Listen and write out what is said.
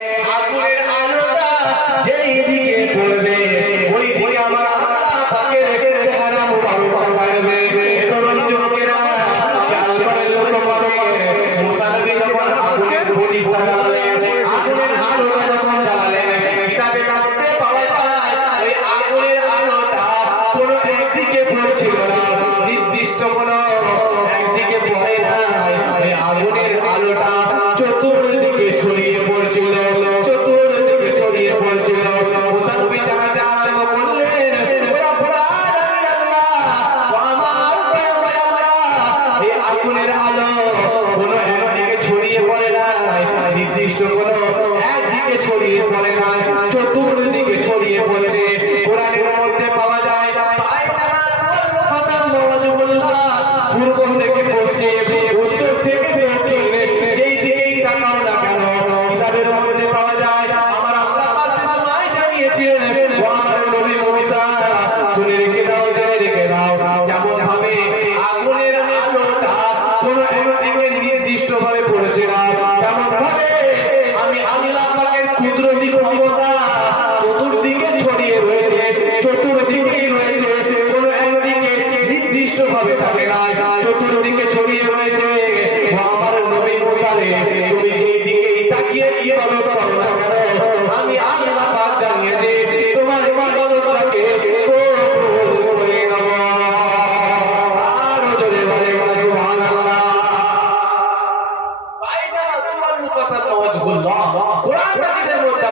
আগুনের আলোটা যেই দিকে পড়বে ওই দিকে আমার আল্লাহ পাকের চেহারা মুবারক থাকবে। তরুণ যুবকেরা খেয়াল করে লক্ষ্য করে মুসা নবী যখন আগুনের প্রদীপটা জ্বালালেন, আগুনের আলোটা যখন জ্বালালেন, কিতাবের মধ্যে পাওয়া যায় ওই আগুনের আলোটা কোনো একদিকে পড়ছিল না, নির্দিষ্ট কোনো একদিকে পড়ে নাই। ওই আগুনের আলোটা চতুর্দিকে ছড়িয়ে পড়ছিল, চতুর্দিকে ছড়িয়ে পড়ছিল। মুসা নবী জানাতে আরম্ভ করলেন, রব্বুল আলামিন আল্লাহ, আমার দয়াময় আল্লাহ, এই আগুনের আলো কোনো একদিকে ছড়িয়ে পড়ে নাই, নির্দিষ্ট কোনো একদিকে ছড়িয়ে পড়ে নাই, চতুর্দিকে ছড়িয়ে পড়ছে। কোরআনের মধ্যে পাওয়া যায় পূর্ব থেকে পশ্চিম, উত্তর থেকে দক্ষিণ, যেই দিকেই তাকাও না কেন, কিতাবের মধ্যে পাওয়া যায় আমার আল্লাহ পাক সময় জানিয়েছিলেন, ও আমার নবী মুসা শুনে রেখে দাও, জেনে রেখে দাও, যেমন ভাবে আগুনের আলোটা কোনো একদিকে নির্দিষ্ট ভাবে পড়েছে না, তেমন ভাবে আমি আল্লাহ পাকের কুদরতি ক্ষমতা চতুর্দিকে ছড়িয়ে রয়েছে, চতুর্দিকেই রয়েছে, কোনো একদিকে নির্দিষ্ট ভাবে থাকে না।